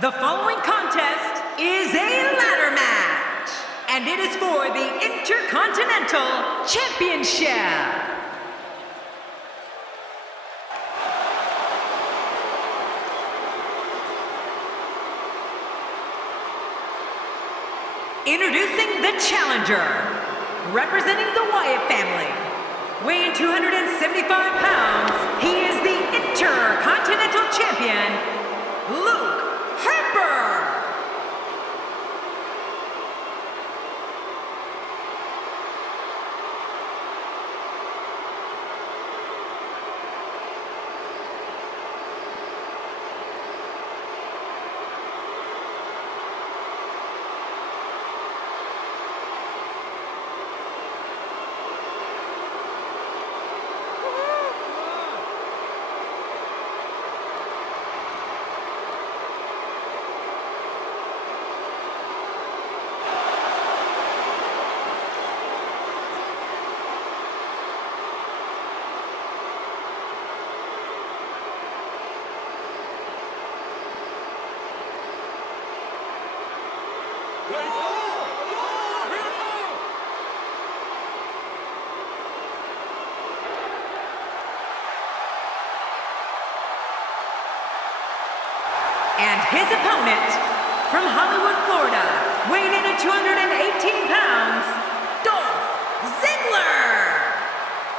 The following contest is a ladder match, and it is for the Intercontinental Championship. Introducing the challenger, representing the Wyatt family, weighing 275 pounds, he is the Intercontinental Champion, Luke Harper. And his opponent, from Hollywood, Florida, weighing in at 218 pounds, Dolph Ziggler.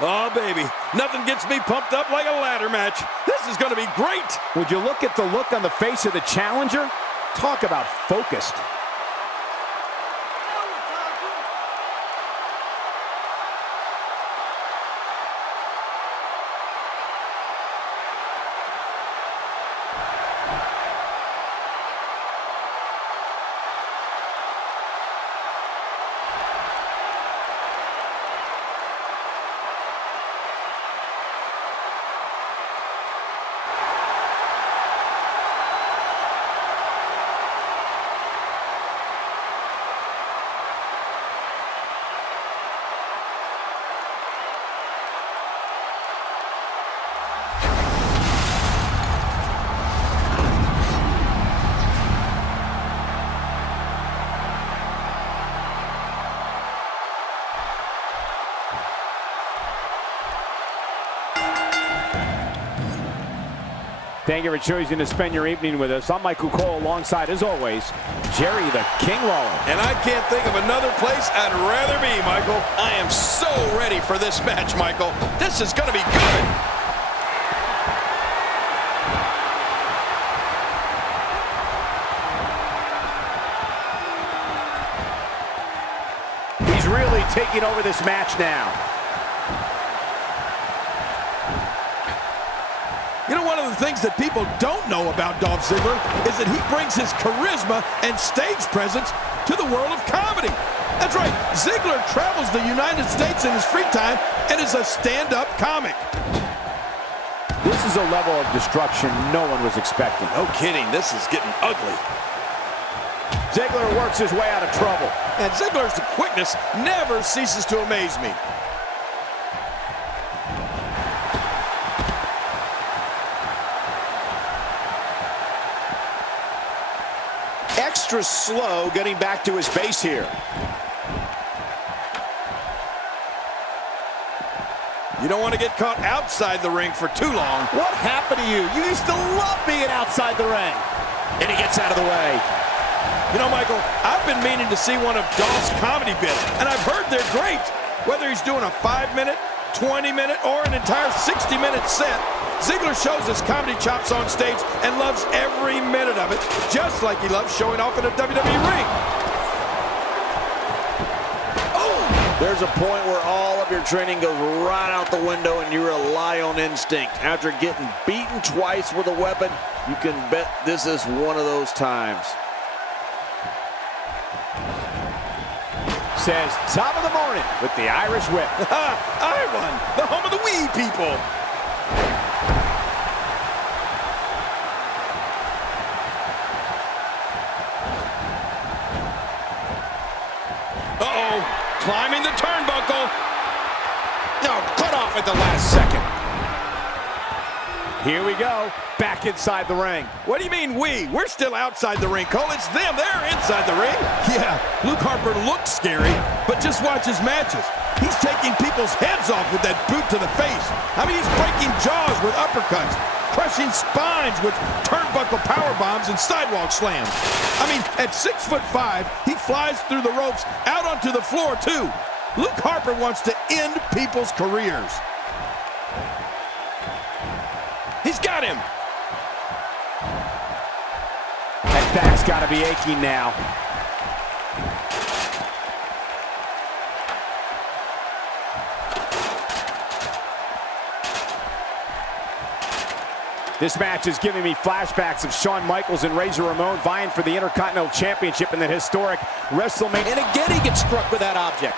Oh, baby, nothing gets me pumped up like a ladder match. This is going to be great. Would you look at the look on the face of the challenger? Talk about focused. Thank you for choosing to spend your evening with us. I'm Michael Cole alongside, as always, Jerry the King Lawler. And I can't think of another place I'd rather be, Michael. I am so ready for this match, Michael. This is going to be good. He's really taking over this match now. You know, one of the things that people don't know about Dolph Ziggler is that he brings his charisma and stage presence to the world of comedy. That's right, Ziggler travels the United States in his free time and is a stand-up comic. This is a level of destruction no one was expecting. No kidding, this is getting ugly. Ziggler works his way out of trouble. And Ziggler's quickness never ceases to amaze me. Extra slow getting back to his base here. You don't want to get caught outside the ring for too long. What happened to you? You used to love being outside the ring. And he gets out of the way. You know, Michael, I've been meaning to see one of Dolph's comedy bits, and I've heard they're great. Whether he's doing a 5-minute, 20-minute, or an entire 60-minute set, Ziggler shows his comedy chops on stage and loves every minute of it, just like he loves showing off in a WWE ring. Oh! There's a point where all of your training goes right out the window and you rely on instinct. After getting beaten twice with a weapon, you can bet this is one of those times. Says top of the morning with the Irish whip. Ireland, the home of the wee people. Climbing the turnbuckle. No, cut off at the last second. Here we go, back inside the ring. What do you mean we? We're still outside the ring, Cole. It's them. They're inside the ring. Yeah, Luke Harper looks scary, but just watch his matches. He's taking people's heads off with that boot to the face. I mean, he's breaking jaws with uppercuts, crushing spines with turnbuckle power bombs and sidewalk slams. I mean, at 6'5", he flies through the ropes out onto the floor, too. Luke Harper wants to end people's careers. He's got him. That back's got to be aching now. This match is giving me flashbacks of Shawn Michaels and Razor Ramon vying for the Intercontinental Championship in that historic WrestleMania. And again, he gets struck with that object.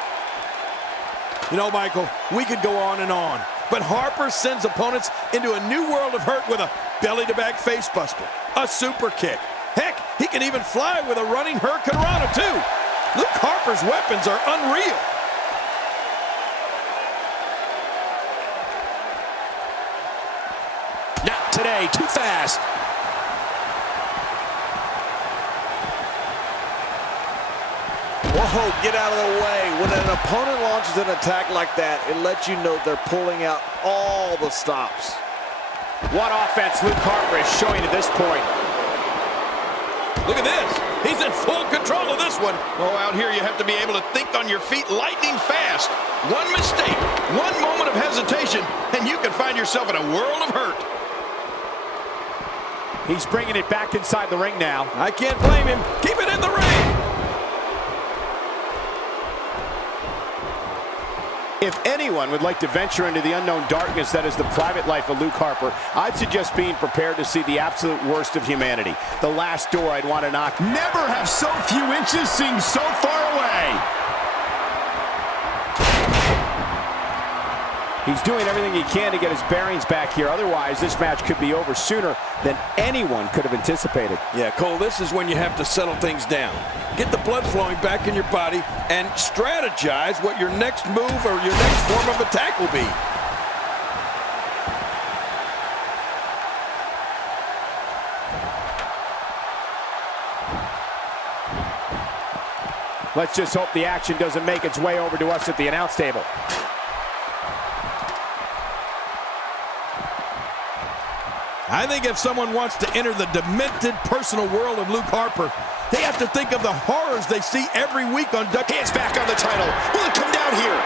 You know, Michael, we could go on and on, but Harper sends opponents into a new world of hurt with a belly-to-back facebuster, a super kick. Heck, he can even fly with a running Hurricane Rana, too. Luke Harper's weapons are unreal. Not today, too fast. Whoa, get out of the way. When an opponent launches an attack like that, it lets you know they're pulling out all the stops. What offense Luke Harper is showing at this point. Look at this. He's in full control of this one. Oh, out here you have to be able to think on your feet lightning fast. One mistake, one moment of hesitation, and you can find yourself in a world of hurt. He's bringing it back inside the ring now. I can't blame him. Keep it in the ring. If anyone would like to venture into the unknown darkness that is the private life of Luke Harper, I'd suggest being prepared to see the absolute worst of humanity. The last door I'd want to knock. Never have so few inches seemed so far away. He's doing everything he can to get his bearings back here. Otherwise, this match could be over sooner than anyone could have anticipated. Yeah, Cole, this is when you have to settle things down. Get the blood flowing back in your body and strategize what your next move or your next form of attack will be. Let's just hope the action doesn't make its way over to us at the announce table. I think if someone wants to enter the demented personal world of Luke Harper, they have to think of the horrors they see every week on WWE. Hands back on the title. Will it come down here?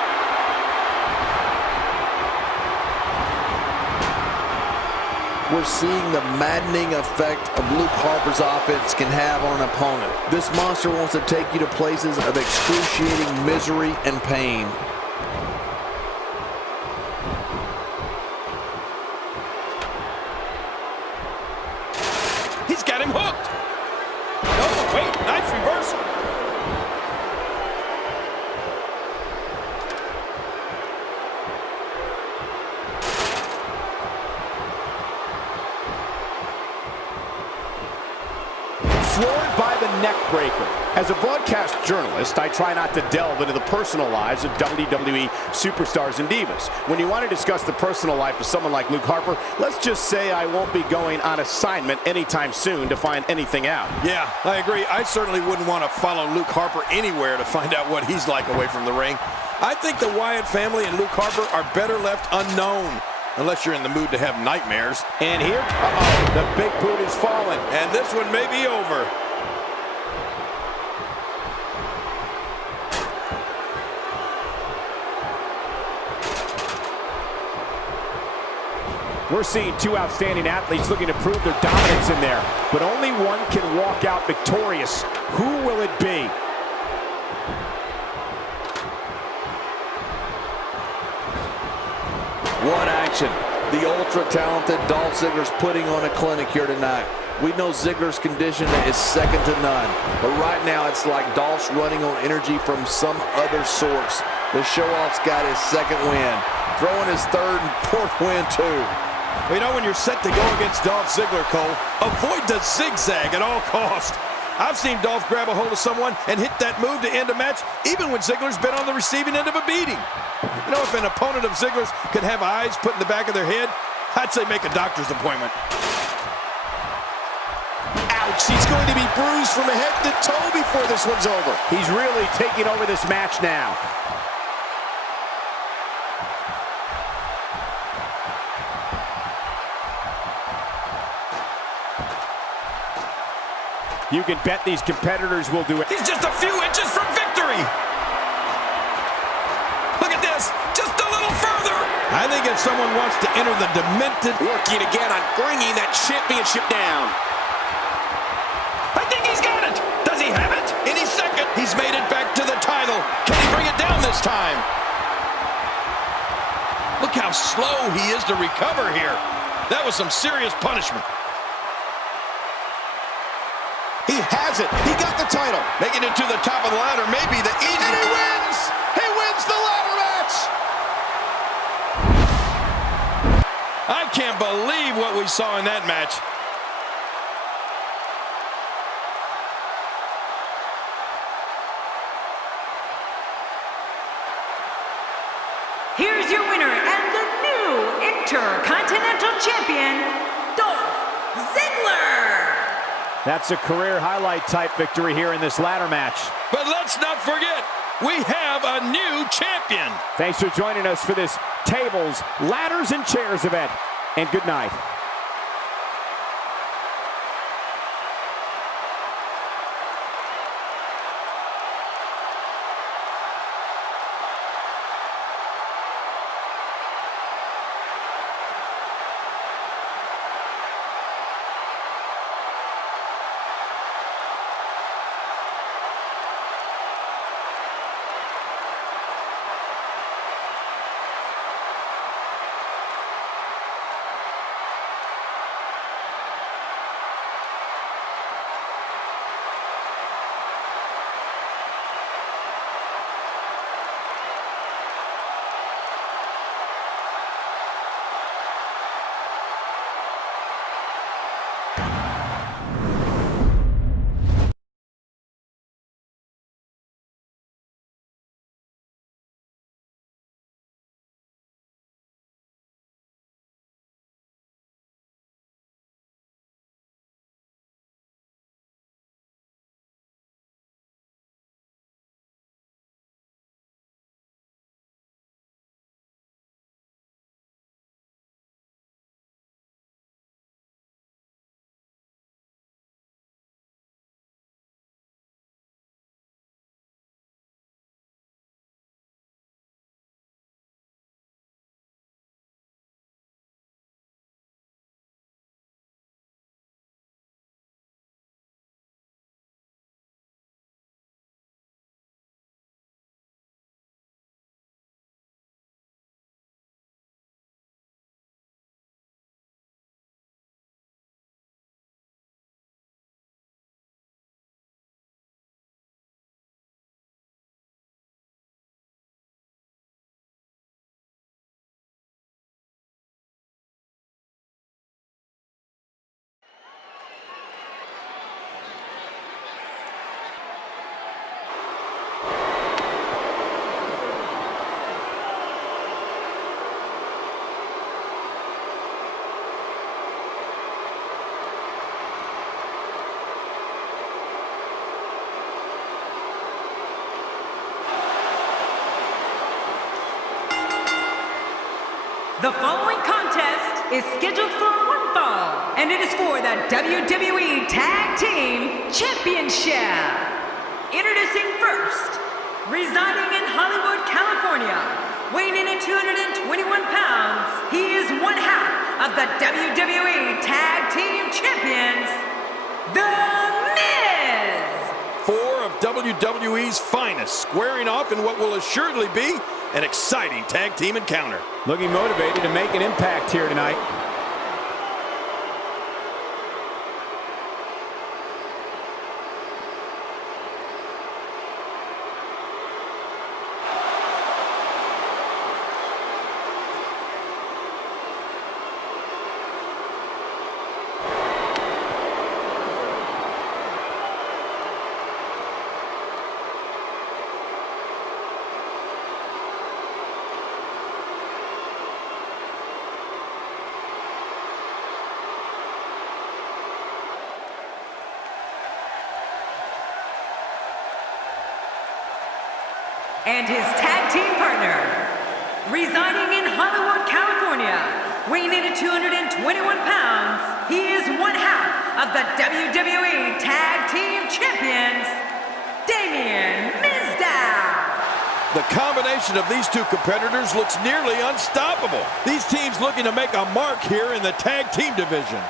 We're seeing the maddening effect of Luke Harper's offense can have on an opponent. This monster wants to take you to places of excruciating misery and pain. He's got him hooked. Oh, wait, nice reversal. Floored by the neck breaker. As a broadcast journalist, I try not to delve into the personal lives of WWE superstars and divas. When you want to discuss the personal life of someone like Luke Harper, let's just say I won't be going on assignment anytime soon to find anything out. Yeah, I agree. I certainly wouldn't want to follow Luke Harper anywhere to find out what he's like away from the ring. I think the Wyatt family and Luke Harper are better left unknown, unless you're in the mood to have nightmares. And here, the big boot is falling. And this one may be over. We're seeing two outstanding athletes looking to prove their dominance in there, but only one can walk out victorious. Who will it be? What action. The ultra-talented Dolph Ziggler's putting on a clinic here tonight. We know Ziggler's condition is second to none, but right now it's like Dolph's running on energy from some other source. The show-off's got his second win, throwing his third and fourth win too. Well, you know, when you're set to go against Dolph Ziggler, Cole, avoid the zigzag at all costs. I've seen Dolph grab a hold of someone and hit that move to end a match, even when Ziggler's been on the receiving end of a beating. You know, if an opponent of Ziggler's could have eyes put in the back of their head, I'd say make a doctor's appointment. Ouch, he's going to be bruised from head to toe before this one's over. He's really taking over this match now. You can bet these competitors will do it. He's just a few inches from victory. Look at this, just a little further. I think if someone wants to enter the demented... Working again on bringing that championship down. I think he's got it. Does he have it? Any second. He's made it back to the title. Can he bring it down this time? Look how slow he is to recover here. That was some serious punishment. He has it. He got the title. Making it to the top of the ladder may be the easy... And he wins! He wins the ladder match! I can't believe what we saw in that match. Here's your winner and the new Intercontinental Champion, Dolph Ziggler. That's a career highlight type victory here in this ladder match. But let's not forget, we have a new champion. Thanks for joining us for this tables, ladders, and chairs event. And good night. The following contest is scheduled for one fall, and it is for the WWE Tag Team Championship. Introducing first, residing in Hollywood, California, weighing in at 221 pounds, he is one half of the WWE Tag Team Champions, The Miz! Four of WWE's finest, squaring off in what will assuredly be an exciting tag team encounter. Looking motivated to make an impact here tonight. And his tag team partner, residing in Hollywood, California, weighing in at 221 pounds, he is one half of the WWE Tag Team Champions, Damien Mizdow. The combination of these two competitors looks nearly unstoppable. These teams looking to make a mark here in the tag team division.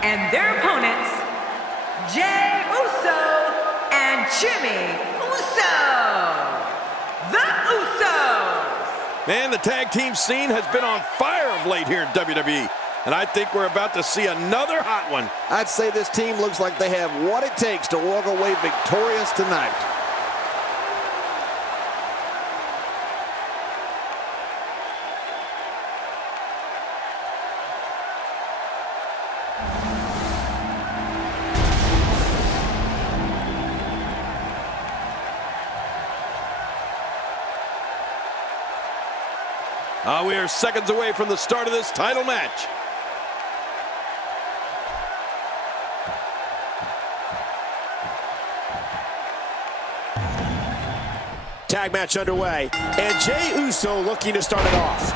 And their opponents, Jey Uso and Jimmy Uso. The Usos. Man, the tag team scene has been on fire of late here in WWE. And I think we're about to see another hot one. I'd say this team looks like they have what it takes to walk away victorious tonight. We are seconds away from the start of this title match. Tag match underway, and Jey Uso looking to start it off.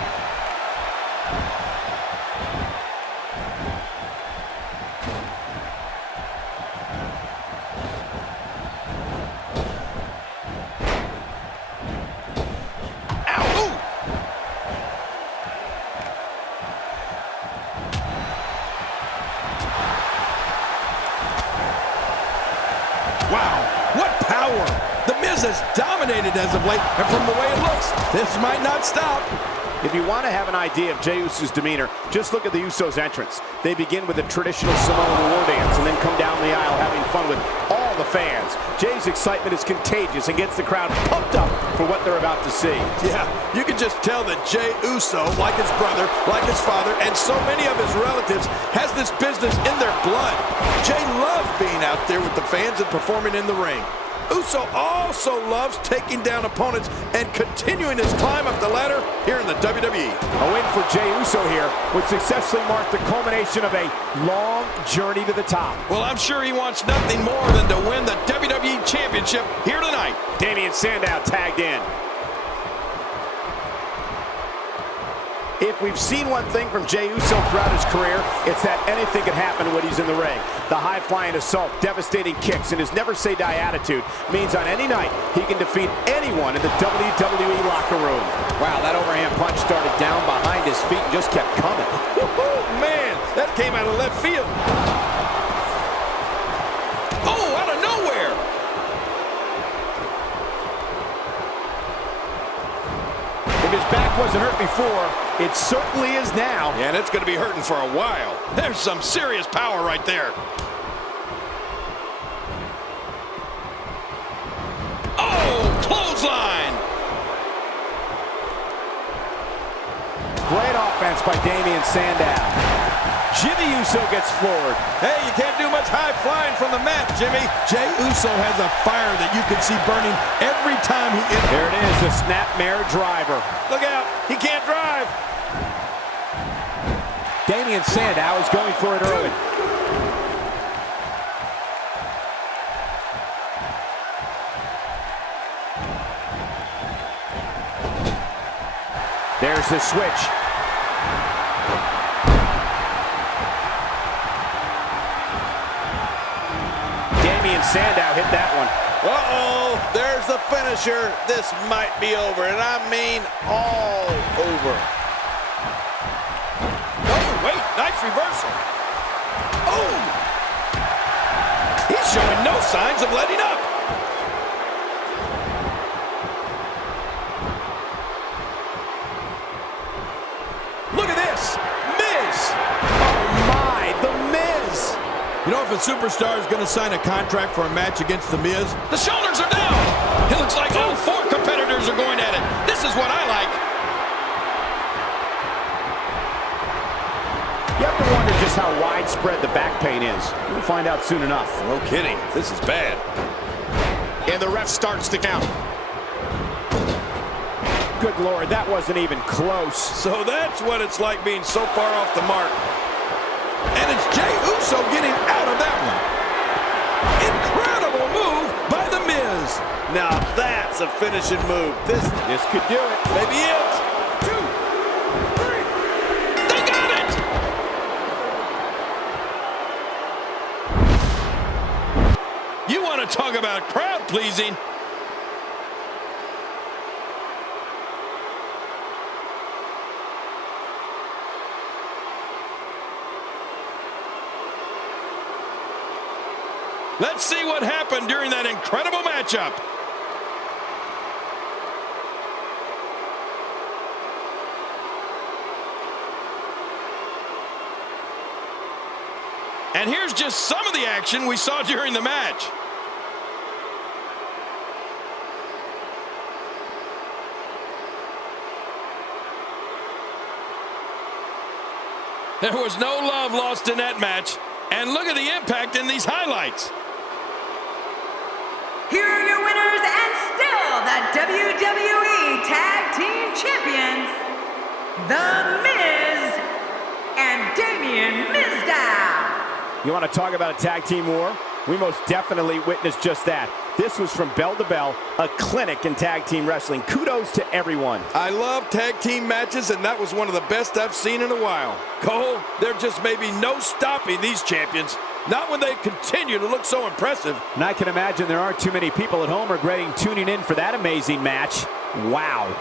Wow, what power! The Miz has dominated as of late, and from the way it looks, this might not stop. If you want to have an idea of Jey Uso's demeanor, just look at the Usos' entrance. They begin with the traditional Samoan war dance and then come down the aisle having fun with all the fans. Jey's excitement is contagious and gets the crowd pumped up for what they're about to see. Yeah, you can just tell that Jey Uso, like his brother, like his father, and so many of his relatives, has this business in their blood. Jey loves being out there with the fans and performing in the ring. Uso also loves taking down opponents and continuing his climb up the ladder here in the WWE. A win for Jey Uso here would successfully mark the culmination of a long journey to the top. Well, I'm sure he wants nothing more than to win the WWE Championship here tonight. Damien Sandow tagged in. If we've seen one thing from Jey Uso throughout his career, it's that anything can happen when he's in the ring. The high-flying assault, devastating kicks, and his never-say-die attitude means on any night he can defeat anyone in the WWE locker room. Wow, that overhand punch started down behind his feet and just kept coming. Woo-hoo, man, that came out of left field. Oh, out of nowhere. If his back wasn't hurt before, it certainly is now. Yeah, and it's going to be hurting for a while. There's some serious power right there. Oh, clothesline. Great offense by Damien Sandow. Jimmy Uso gets floored. Hey, you can't do much high flying from the mat, Jimmy. Jey Uso has a fire that you can see burning every time he enters. There it is, the snapmare driver. Look out, he can't drive. Damien Sandow is going for it early. There's the switch. and Sandow hit that one. Uh-oh, there's the finisher. This might be over, and I mean all over. Oh, wait, nice reversal. Oh! He's showing no signs of letting up. Look at this, Miz. Oh my, The Miz. You know, if a superstar is going to sign a contract for a match against The Miz, the shoulders are down. It looks like all four competitors are going at it. This is what I like. You have to wonder just how widespread the back pain is. We'll find out soon enough. No kidding. This is bad. And the ref starts to count. Good Lord, that wasn't even close. So that's what it's like being so far off the mark. And it's Jey Uso getting out of that one. Incredible move by The Miz. Now that's a finishing move. This could do it. Maybe it. 2, 3. They got it! You want to talk about crowd pleasing? Let's see what happened during that incredible matchup. And here's just some of the action we saw during the match. There was no love lost in that match. And look at the impact in these highlights. Here are your winners and still the WWE Tag Team Champions, The Miz and Damien Mizdow. You want to talk about a tag team war? We most definitely witnessed just that. This was from bell to bell, a clinic in tag team wrestling. Kudos to everyone. I love tag team matches, and that was one of the best I've seen in a while. Cole, there just may be no stopping these champions. Not when they continue to look so impressive. And I can imagine there aren't too many people at home regretting tuning in for that amazing match. Wow.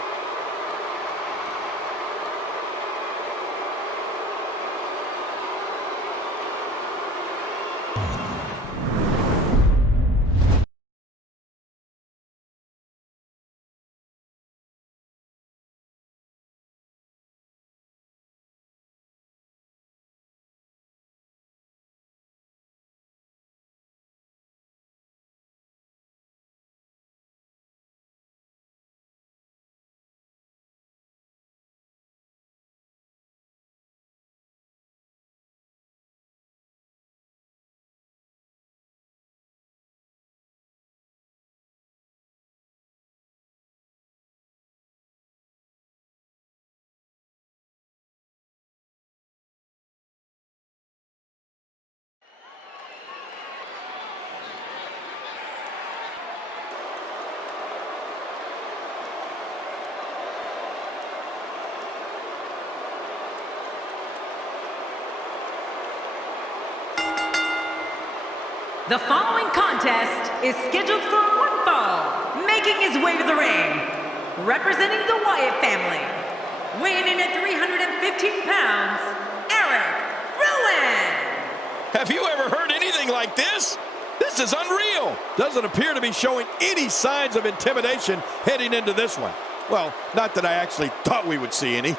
The following contest is scheduled for one fall, making his way to the ring, representing the Wyatt family, weighing in at 315 pounds, Eric Rowan. Have you ever heard anything like this? This is unreal. Doesn't appear to be showing any signs of intimidation heading into this one. Well, not that I actually thought we would see any.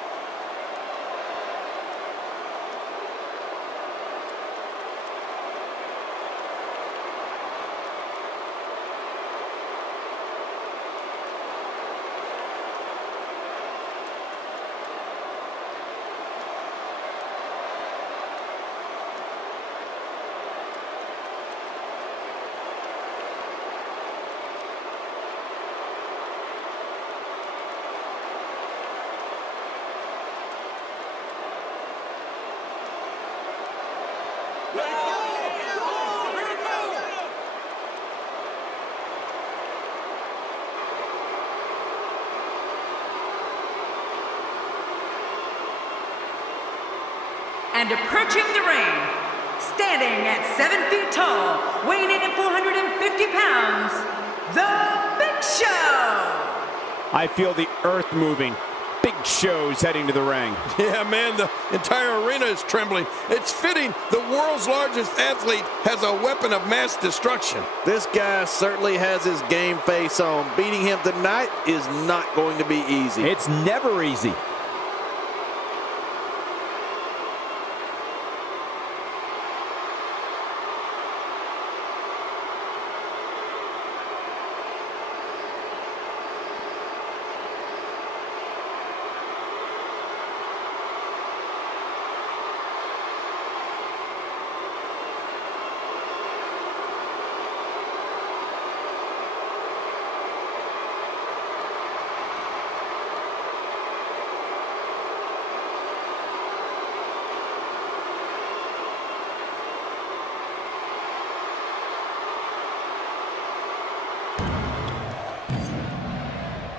And approaching the ring, standing at 7 feet tall, weighing in at 450 pounds, The Big Show! I feel the earth moving. Big Show's heading to the ring. Yeah, man, the entire arena is trembling. It's fitting the world's largest athlete has a weapon of mass destruction. This guy certainly has his game face on. Beating him tonight is not going to be easy. It's never easy.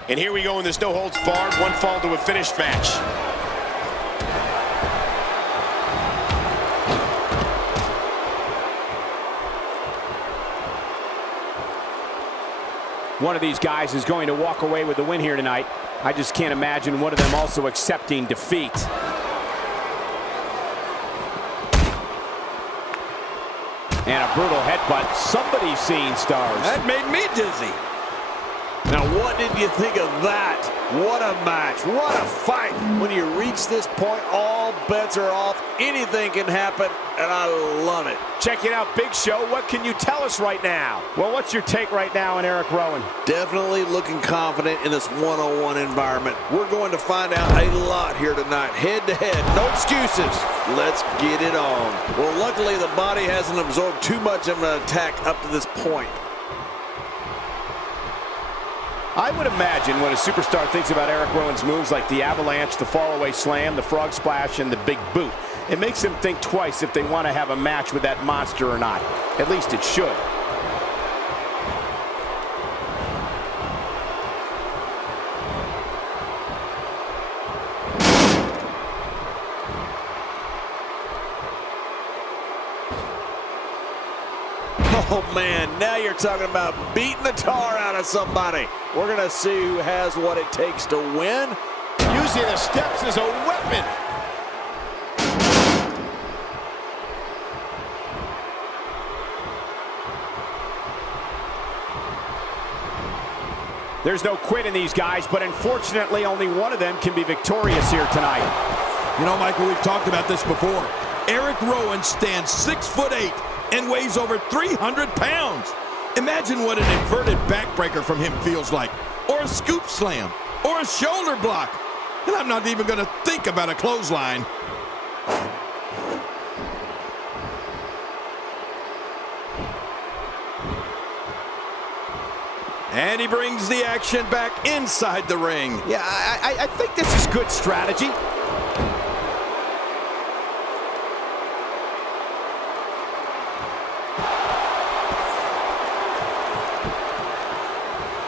And here we go in this no-holds-barred, one-fall to a finish match. One of these guys is going to walk away with the win here tonight. I just can't imagine one of them also accepting defeat. And a brutal headbutt. Somebody's seeing stars. That made me dizzy. Now, what did you think of that? What a match. What a fight. When you reach this point, all bets are off. Anything can happen, and I love it. Check it out, Big Show. What can you tell us right now? Well, what's your take right now on Eric Rowan? Definitely looking confident in this one-on-one environment. We're going to find out a lot here tonight. Head-to-head, no excuses. Let's get it on. Well, luckily, the body hasn't absorbed too much of an attack up to this point. I would imagine when a superstar thinks about Eric Rowan's moves like the avalanche, the fallaway slam, the frog splash, and the big boot, it makes them think twice if they want to have a match with that monster or not. At least it should. Oh, man, now you're talking about beating the tar out of somebody. We're going to see who has what it takes to win. Using the steps as a weapon. There's no quit in these guys, but unfortunately only one of them can be victorious here tonight. You know, Michael, we've talked about this before. Eric Rowan stands 6'8" and weighs over 300 pounds. Imagine what an inverted backbreaker from him feels like, or a scoop slam, or a shoulder block. And I'm not even going to think about a clothesline. And he brings the action back inside the ring. Yeah, I think this is good strategy.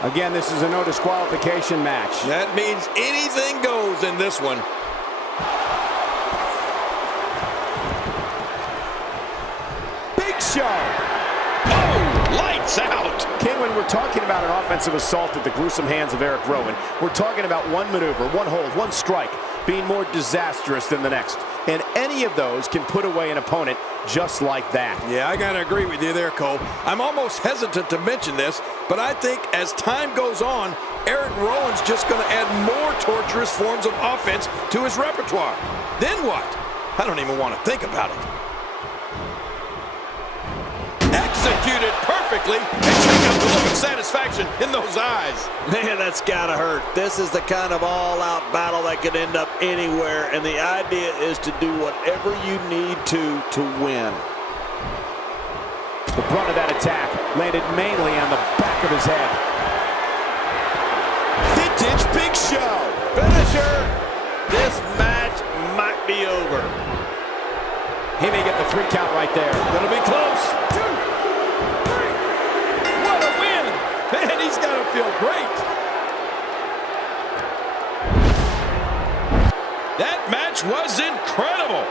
Again, this is a no disqualification match. That means anything goes in this one. Big Show! Oh, lights out! Ken, when we're talking about an offensive assault at the gruesome hands of Eric Rowan, we're talking about one maneuver, one hold, one strike being more disastrous than the next. And any of those can put away an opponent just like that. Yeah, I gotta agree with you there, Cole. I'm almost hesitant to mention this, but I think as time goes on, Eric Rowan's just gonna add more torturous forms of offense to his repertoire. Then what? I don't even want to think about it. Executed perfectly, and check out the look of satisfaction in those eyes. Man, that's gotta hurt. This is the kind of all-out battle that could end up anywhere, and the idea is to do whatever you need to win. The brunt of that attack landed mainly on the back of his head. Vintage Big Show. Finisher! This match might be over. He may get the 3 count right there. Gonna be close. 2, 3. What a win! Man, he's gotta feel great. That match was incredible.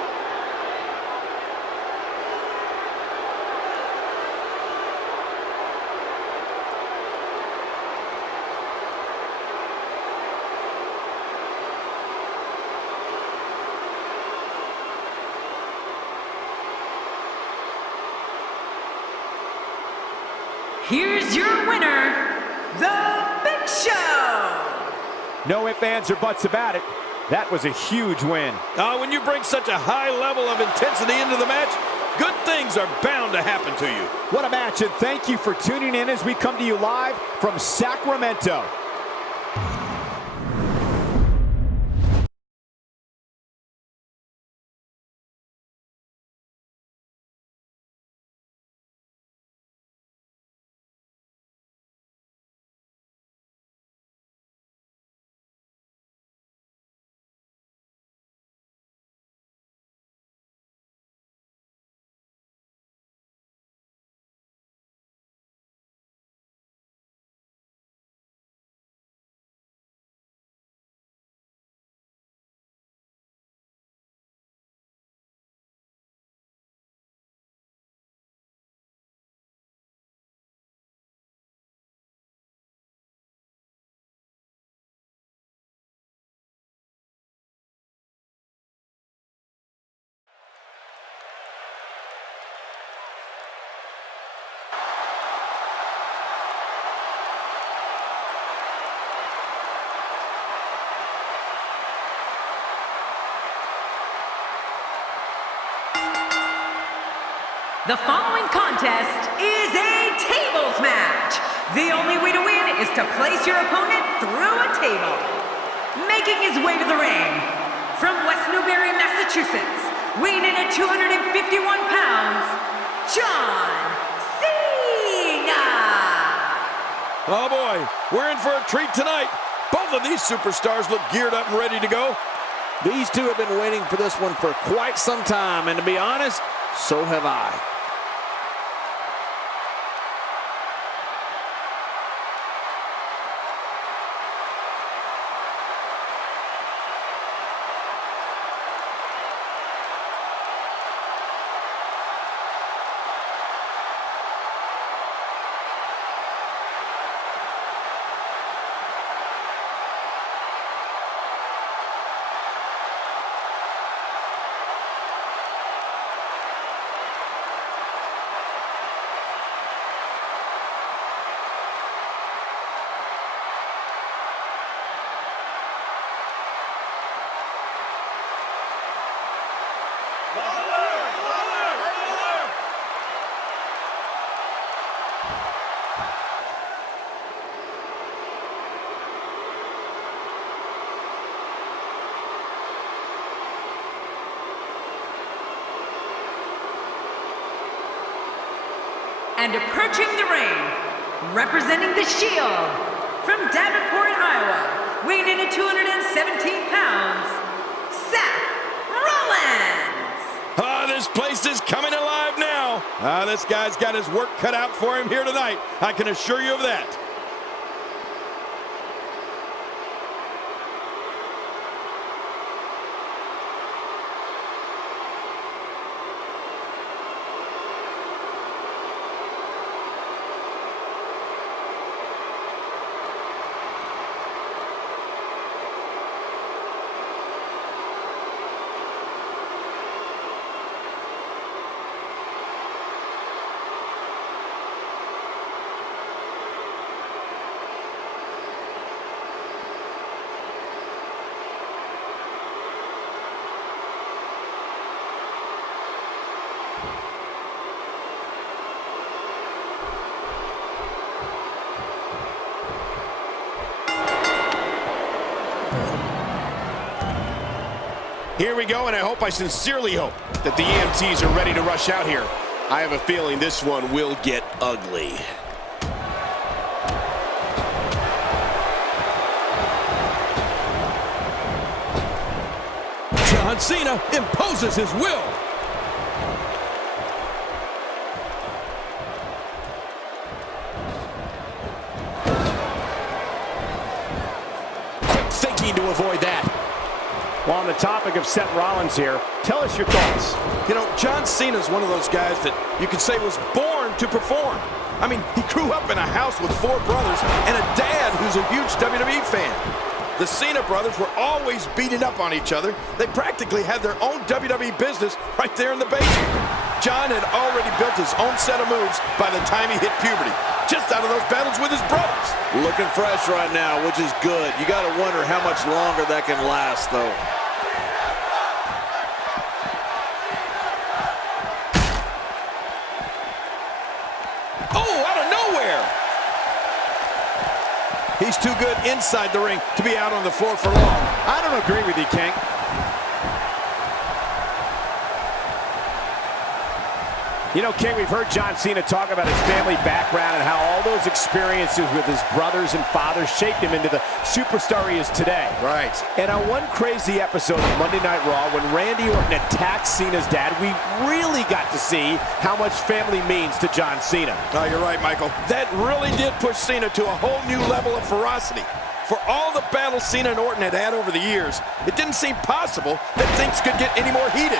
here's your winner, The Big Show. No ifs, ands, or buts about it. That was a huge win. When you bring such a high level of intensity into the match, good things are bound to happen to you. What a match, and thank you for tuning in as we come to you live from Sacramento. The following contest is a tables match. The only way to win is to place your opponent through a table. Making his way to the ring, from West Newbury, Massachusetts, weighing in at 251 pounds, John Cena! Oh boy, we're in for a treat tonight. Both of these superstars look geared up and ready to go. These two have been waiting for this one for quite some time, and to be honest, so have I. And approaching the ring, representing the Shield, from Davenport, Iowa, weighing in at 217 pounds, Seth Rollins! This place is coming alive now. This guy's got his work cut out for him here tonight. I can assure you of that. Here we go, and I sincerely hope that the EMTs are ready to rush out here. I have a feeling this one will get ugly. John Cena imposes his will. Quick thinking to avoid that. Well, on the topic of Seth Rollins here, tell us your thoughts. You know, John Cena's one of those guys that you could say was born to perform. I mean, he grew up in a house with 4 brothers and a dad who's a huge WWE fan. The Cena brothers were always beating up on each other. They practically had their own WWE business right there in the basement. John had already built his own set of moves by the time he hit puberty. just out of those battles with his brothers. Looking fresh right now, which is good. You got to wonder how much longer that can last, though. Oh, out of nowhere. He's too good inside the ring to be out on the floor for long. I don't agree with you, King. You know, King, we've heard John Cena talk about his family background and how all those experiences with his brothers and fathers shaped him into the superstar he is today. Right. And on one crazy episode of Monday Night Raw, when Randy Orton attacked Cena's dad, we really got to see how much family means to John Cena. Oh, you're right, Michael. That really did push Cena to a whole new level of ferocity. For all the battles Cena and Orton had over the years, it didn't seem possible that things could get any more heated.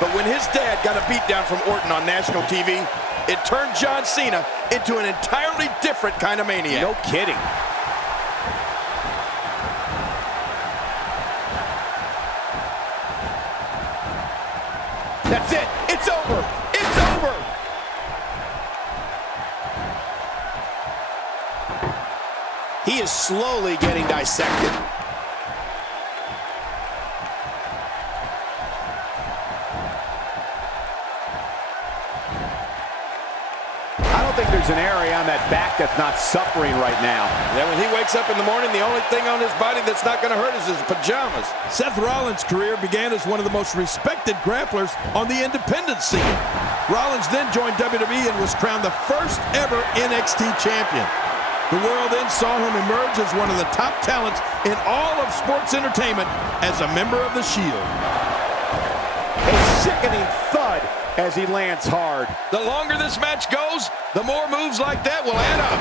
But when his dad got a beatdown from Orton on national TV, it turned John Cena into an entirely different kind of maniac. No kidding. That's it. It's over. It's over. He is slowly getting dissected. I don't think there's an area on that back that's not suffering right now. Yeah, when he wakes up in the morning, the only thing on his body that's not going to hurt is his pajamas. Seth Rollins' career began as one of the most respected grapplers on the independent scene. Rollins then joined WWE and was crowned the first ever NXT champion. The world then saw him emerge as one of the top talents in all of sports entertainment as a member of the Shield. A sickening thud as he lands hard. The longer this match goes, the more moves like that will add up.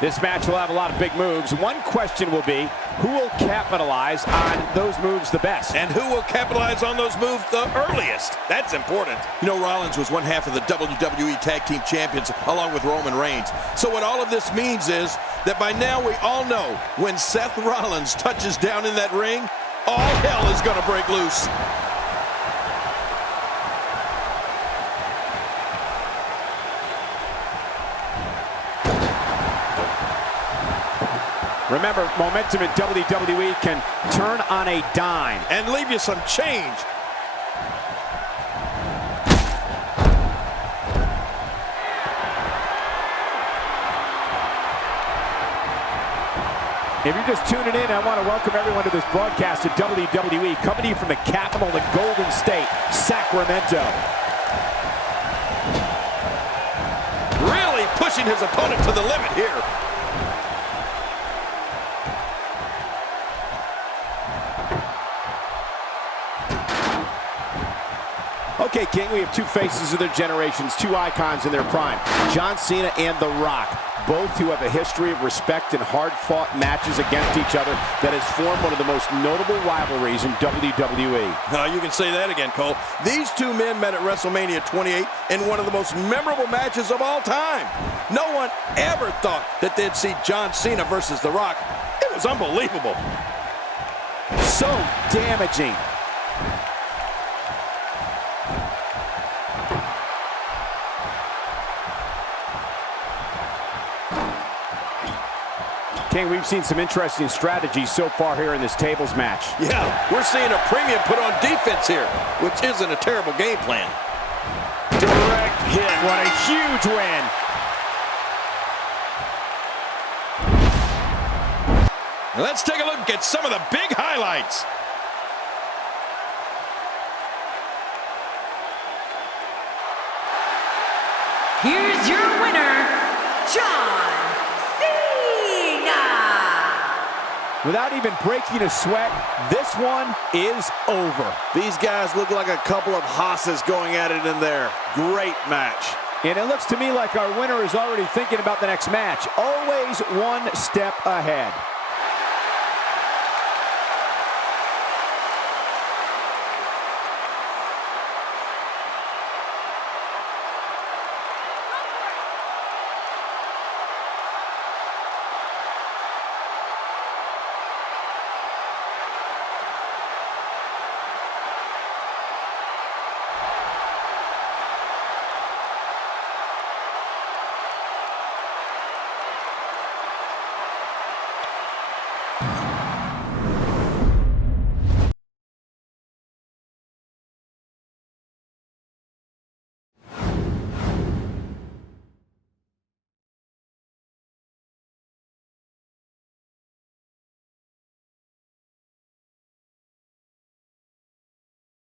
This match will have a lot of big moves. One question will be, who will capitalize on those moves the best? And who will capitalize on those moves the earliest? That's important. You know, Rollins was one half of the WWE Tag Team Champions along with Roman Reigns. So what all of this means is that by now we all know when Seth Rollins touches down in that ring, all hell is going to break loose. Remember, momentum in WWE can turn on a dime. And leave you some change. If you're just tuning in, I want to welcome everyone to this broadcast of WWE, coming to you from the capital of the Golden State, Sacramento. Really pushing his opponent to the limit here. Okay, King, we have two faces of their generations, two icons in their prime. John Cena and The Rock, both who have a history of respect and hard-fought matches against each other that has formed one of the most notable rivalries in WWE. No, you can say that again, Cole. These two men met at WrestleMania 28 in one of the most memorable matches of all time. No one ever thought that they'd see John Cena versus The Rock. It was unbelievable. So damaging. King, we've seen some interesting strategies so far here in this tables match. Yeah, we're seeing a premium put on defense here, which isn't a terrible game plan. Direct hit. What a huge win. Now let's take a look at some of the big highlights. Here's your winner, John Cena! Without even breaking a sweat, this one is over. These guys look like a couple of hosses going at it in there. Great match. And it looks to me like our winner is already thinking about the next match. Always one step ahead.